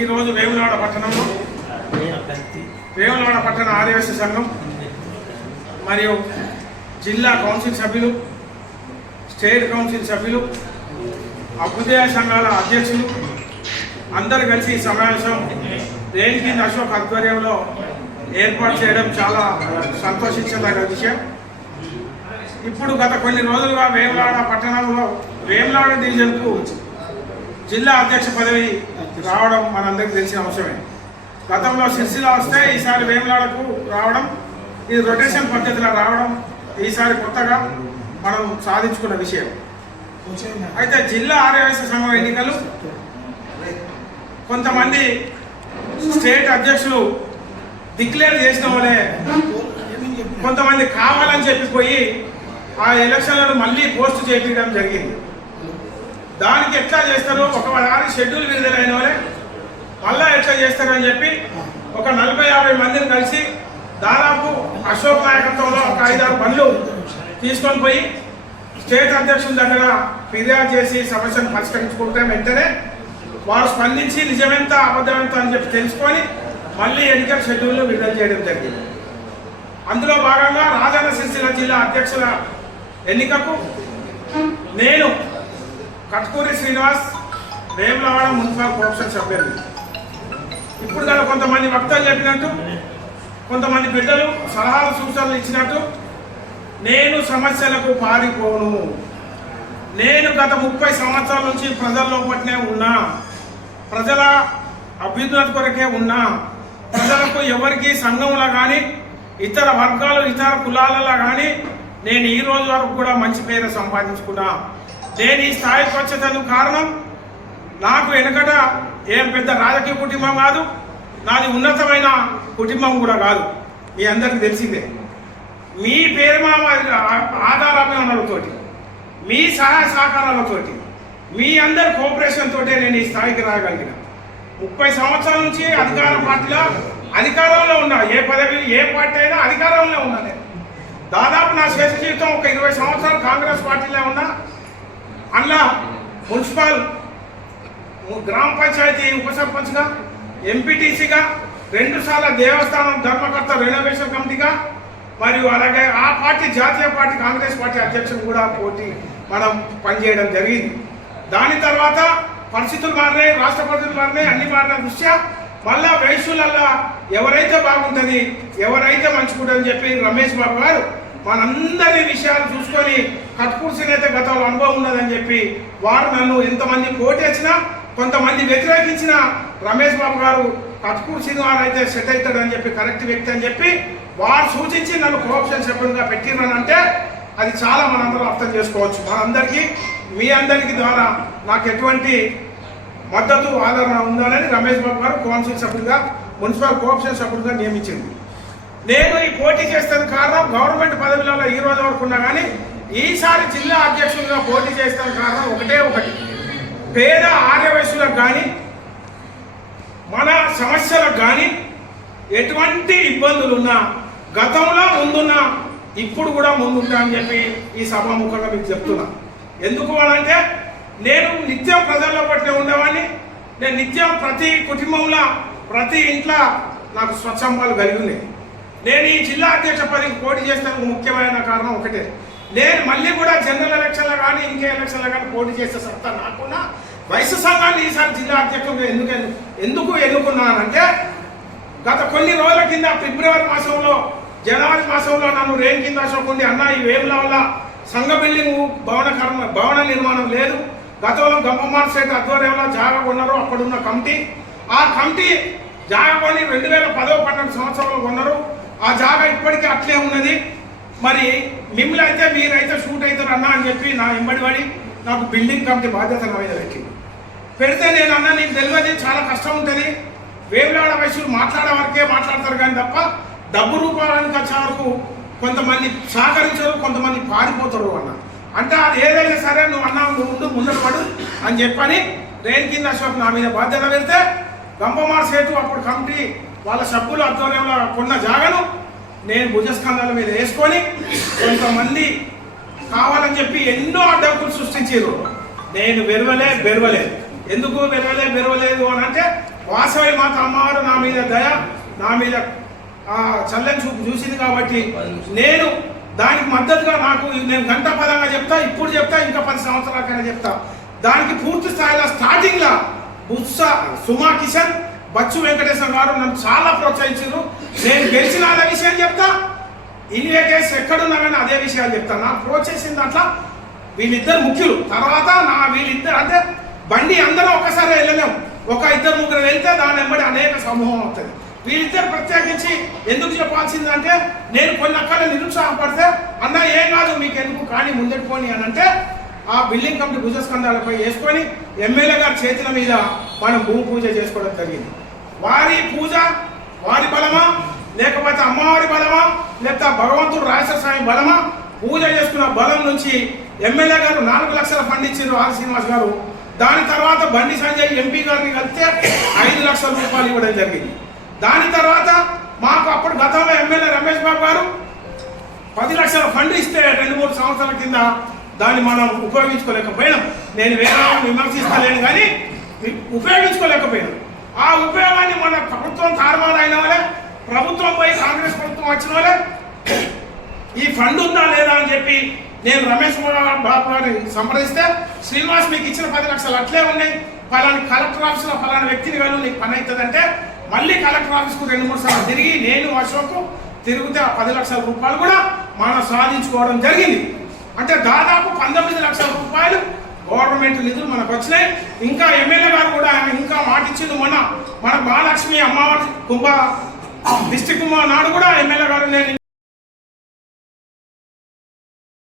ఈరోజు వేములవాడ పట్టణంలో వేములవాడ పట్టణ ఆదివాసీ సంఘం మరియు జిల్లా కౌన్సిల్ సభ్యులు స్టేట్ కౌన్సిల్ సభ్యులు అభ్యుదయ సంఘాల అధ్యక్షులు అందరు కలిసి ఈ సమావేశం దేనికి అశోక్ ఆధ్వర్యంలో ఏర్పాటు చేయడం చాలా సంతోషించదగ్గ విషయం. ఇప్పుడు గత కొన్ని రోజులుగా వేములాడ పట్టణంలో వేములాడ డివిజన్కు జిల్లా అధ్యక్ష పదవి రావడం మనందరికీ తెలిసిన అంశమే గతంలో సిరిసిల్ల వస్తే ఈసారి వేములాడకు రావడం ఇది రొటేషన్ పద్ధతిలో రావడం ఈసారి కొత్తగా మనం సాధించుకున్న విషయం. అయితే జిల్లా ఆర్యవేశ సంఘం ఎన్నికలు కొంతమంది స్టేట్ అధ్యక్షులు డిక్లేర్ చేసిన వాళ్ళే. కొంతమంది కావాలని చెప్పిపోయి ఆ ఎలక్షన్లను మళ్ళీ పోస్ట్ చేపించడం జరిగింది. దానికి ఎట్లా చేస్తారు ఒక దాని షెడ్యూల్ విడుదలైన వాళ్ళే. మళ్ళా ఎట్లా చేస్తారని చెప్పి ఒక నలభై యాభై మందిని కలిసి దాదాపు అశోక్ నాయకత్వంలో ఒక ఐదారు పనులు తీసుకొని పోయి స్టేట్ అధ్యక్షుల దగ్గర ఫిర్యాదు చేసి సమస్యను పరిష్కరించుకుంటే వెంటనే వారు స్పందించి నిజమెంత అబద్ధమెంత అని చెప్పి తెలుసుకొని మళ్ళీ ఎన్నికల షెడ్యూల్ విడుదల చేయడం జరిగింది. అందులో భాగంగా రాజన్న సిరిసిల్ల జిల్లా అధ్యక్షుల ఎన్నికకు నేను కట్కూరి శ్రీనివాస్ వేములవాడ మున్సిపల్ కార్పొరేషన్ సభ్యులు. ఇప్పుడు కదా కొంతమంది వక్తలు చెప్పినట్టు కొంతమంది బిడ్డలు సలహాలు సూచనలు ఇచ్చినట్టు నేను సమస్యలకు పారిపోను. నేను గత ముప్పై సంవత్సరాల నుంచి ప్రజల్లో పట్టినే ఉన్నా ప్రజల అభ్యున్నతి కొరకే ఉన్నా ప్రజలకు ఎవరికి సంఘంలో కానీ ఇతర వర్గాలు ఇతర కులాలలో కానీ నేను ఈ రోజు వరకు కూడా మంచి పేరు సంపాదించుకున్నా. నేను ఈ స్థాయికి వచ్చేందుకు కారణం నాకు వెనుకట ఏం పెద్ద రాజకీయ కుటుంబం కాదు నాది ఉన్నతమైన కుటుంబం కూడా కాదు. మీ అందరికి తెలిసిందే. మీ పేరు మా ఆధారాభిమానాలతోటి మీ సహాయ సహకారాలతోటి మీ అందరి కోఆపరేషన్ తోటే నేను ఈ స్థాయికి రాగలిగిన. ముప్పై సంవత్సరాల నుంచి అధికార పార్టీలో అధికారంలో ఉన్నా. ఏ పదవి ఏ పార్టీ అయినా అధికారంలో ఉన్నా నేను. దాదాపు నా శేష జీవితం ఒక ఇరవై సంవత్సరాలు కాంగ్రెస్ పార్టీలో ఉన్నా. అందులో మున్సిపల్ గ్రామ పంచాయతీ ఉప సర్పంచ్గా ఎంపీటీసీగా రెండుసార్లు దేవస్థానం ధర్మకర్త రెనోవేషన్ కమిటీగా మరియు అలాగే ఆ పార్టీ జాతీయ పార్టీ కాంగ్రెస్ పార్టీ అధ్యక్షులు కూడా పోటీ మనం పనిచేయడం జరిగింది. దాని తర్వాత పరిస్థితులు మారినాయి రాష్ట్ర పరిస్థితులు మారినాయి అన్ని మారిన దృష్ట్యా మళ్ళా వయసులల్లా ఎవరైతే బాగుంటుంది ఎవరైతే మంచుకుంటుందని చెప్పి రమేష్ బాబు గారు మనందరి విషయాలు చూసుకొని కట్కూర్సినైతే గతంలో అనుభవం ఉన్నదని చెప్పి వారు నన్ను ఎంతమంది కోటేసినా కొంతమంది వ్యతిరేకించిన రమేష్ బాబు గారు కట్కూర్ శ్రీనివారు అయితే సెట్ అవుతాడని చెప్పి కరెక్ట్ వ్యక్తి అని చెప్పి వారు సూచించి నన్ను కోఆప్షన్ సెపరేట్గా పెట్టిరని అంటే అది చాలా మనందరం అర్థం చేసుకోవచ్చు. మనందరికీ మీ అందరికీ ద్వారా నాకు ఎటువంటి మద్దతు ఆదరణ ఉందనేది రమేష్ బాబు గారు కౌన్సిల్ సభ్యుడిగా మున్సిపల్ కోఆప్షన్ సభ్యుడిగా నియమించింది. నేను ఈ పోటీ చేస్తాను కారణం గవర్నమెంట్ పదవిలో ఈ రోజు వరకు ఉన్నా కానీ ఈసారి జిల్లా అధ్యక్షులుగా పోటీ చేస్తాను కారణం ఒకటే ఒకటి. పేద ఆర్యవయసులకు కానీ మన సమస్యలకు కానీ ఎటువంటి ఇబ్బందులు ఉన్నా గతంలో ముందున్నా ఇప్పుడు కూడా ముందుంటా అని చెప్పి ఈ సభాముఖంగా మీకు చెప్తున్నా. ఎందుకు అంటే నేను నిత్యం ప్రజల్లో పట్టిన ఉండేవాడిని. నేను నిత్యం ప్రతి కుటుంబంలో ప్రతి ఇంట్లో నాకు స్వచ్ఛంబాలు కలిగి ఉన్నాయి నేను ఈ జిల్లా అధ్యక్ష పదవికి పోటీ చేసినందుకు ముఖ్యమైన కారణం ఒకటే. నేను మళ్ళీ కూడా జనరల్ ఎలక్షన్లో కానీ ఇంకే ఎలక్షన్లో కానీ పోటీ చేసే సత్తా నాకున్నా వయసు సంఘాన్ని ఈసారి జిల్లా అధ్యక్షుడు ఎందుకు ఎందుకు ఎన్నుకున్నానంటే గత కొన్ని రోజుల కింద ఫిబ్రవరి మాసంలో జనవరి మాసంలో నన్ను రేణు కింద అశోకుండి అన్న ఈ వేముల వల్ల సంఘ బిల్డింగ్ భవన కర్మ భవన నిర్మాణం లేదు. గతంలో గంపమార్ సేట్ ఆధ్వర్యంలో జాగా కొన్నారు అక్కడున్న కమిటీ. ఆ కమిటీ జాగా కొని రెండు వేల పదవ పన్నెండు సంవత్సరంలో కొన్నారు ఆ జాగా ఇప్పటికీ అట్లే ఉన్నది. మరి మిమ్మల్ని అయితే మీరైతే షూట్ అవుతారు అన్న అని చెప్పి నా వెంబడి పడి నాకు బిల్డింగ్ కమిటీ బాధ్యత నా మీద పెట్టింది పెడితే నేను అన్న నీకు తెలియదు చాలా కష్టం ఉంటుంది. వేవులాడ వయసులు మాట్లాడే వరకే మాట్లాడతారు కానీ తప్ప డబ్బు రూపాయలకు వచ్చే వరకు కొంతమంది సహకరించరు కొంతమంది పారిపోతారు అన్న. అంటే అది ఏదైనా సరే నువ్వు అన్నా నువ్వు ముందు ముందర పడు అని చెప్పని రేణు కింద అశోక్ నా మీద బాధ్యత పెడితే గంపమార్ సేటు అప్పుడు కమిటీ వాళ్ళ సభ్యుల ఆధ్వర్యంలో కొన్న జాగను నేను భుజస్కంధాల మీద వేసుకొని కొంతమంది కావాలని చెప్పి ఎన్నో అడ్డంకులు సృష్టించారు. నేను వెరవలే బెరవలేదు. ఎందుకు వెరవలే బెరవలేదు అని అంటే వాసవి మాత అమ్మవారు నా మీద దయ నా మీద చల్లని చూపు చూసింది కాబట్టి నేను దానికి మద్దతుగా నాకు నేను గంట పదంగా చెప్తా ఇప్పుడు చెప్తా ఇంకా పది సంవత్సరాలకైనా చెప్తా. దానికి పూర్తి స్థాయిలో స్టార్టింగ్లో బుత్స సుమా కిషన్ బచ్చు వెంకటేశ్వర గారు నన్ను చాలా ప్రోత్సహించారు. నేను గెలిచిన అదే విషయం చెప్తా. ఇన్వే కేసు ఎక్కడున్నా కానీ అదే విషయాలు చెప్తా. నాకు ప్రోత్సహించిన దాంట్లో వీళ్ళిద్దరు ముఖ్యులు. తర్వాత నా వీళ్ళిద్దరు అంటే బండి అందరూ ఒక్కసారి వెళ్ళలేము. ఒక ఇద్దరు ముగ్గురు వెళ్తే దాని వెంబడి అనేక సమూహం అవుతుంది. వీళ్ళిద్దరు ప్రత్యేకించి ఎందుకు చెప్పాల్సిందంటే నేను కొన్ని అక్కడ నిరుత్సాహపడితే అన్న ఏం కాదు మీకు ఎందుకు కానీ ముందటి పోని అని అంటే ఆ బిల్డింగ్ కమిటీ భుజస్కంధాలపై వేసుకొని ఎమ్మెల్యే గారి చేతుల మీద మనం భూమి పూజ చేసుకోవడం జరిగింది. వారి పూజ వారి బలమా? లేకపోతే అమ్మవారి బలమా? లేకపోతే భగవంతుడు రాజేశ్వర స్వామి బలమా? పూజ చేసుకున్న బలం నుంచి ఎమ్మెల్యే గారు నాలుగు లక్షల ఫండ్ ఇచ్చారు ఆర్ శ్రీనివాస్ గారు. దాని తర్వాత బండి సంజయ్ ఎంపీ గారిని కలిస్తే ఐదు లక్షల రూపాయలు ఇవ్వడం జరిగింది. దాని తర్వాత మాకు అప్పుడు గతంలో ఎమ్మెల్యే రమేష్ బాబు గారు పది లక్షల ఫండ్ ఇస్తే రెండు మూడు సంవత్సరాల కింద దాన్ని మనం ఉపయోగించుకోలేకపోయినాం. నేను వేరే విమర్శిస్తలేను కానీ ఉపయోగించుకోలేకపోయినాం. ఆ ఉపయోగాన్ని మన ప్రభుత్వం తారుమారు అయిన వాళ్ళే ప్రభుత్వం పోయి కాంగ్రెస్ ప్రభుత్వం వచ్చిన వాళ్ళే. ఈ ఫండ్ ఉందా లేదా అని చెప్పి నేను రమేష్ బాబు గారిని సంప్రదిస్తే శ్రీనివాస్ మీకు ఇచ్చిన పది లక్షలు అట్లే ఉన్నాయి ఫలాని కలెక్టర్ ఆఫీస్లో ఫలాని వ్యక్తిని కాదు నీకు పని అవుతుందంటే మళ్ళీ కలెక్టర్ ఆఫీస్కు రెండు మూడు సార్లు తిరిగి నేను అశోక్ తిరిగితే ఆ పది లక్షల రూపాయలు కూడా మనం సాధించుకోవడం జరిగింది. అంటే దాదాపు పంతొమ్మిది లక్షల రూపాయలు గవర్నమెంట్ నిధులు మనకు వచ్చినాయి. ఇంకా ఎమ్మెల్యే గారు కూడా ఆయన ఇంకా మాటిచ్చింది మొన్న. మన మహాలక్ష్మి అమ్మవారి కుంభ డిస్టిక్ నాడు కూడా ఎమ్మెల్యే గారు నేను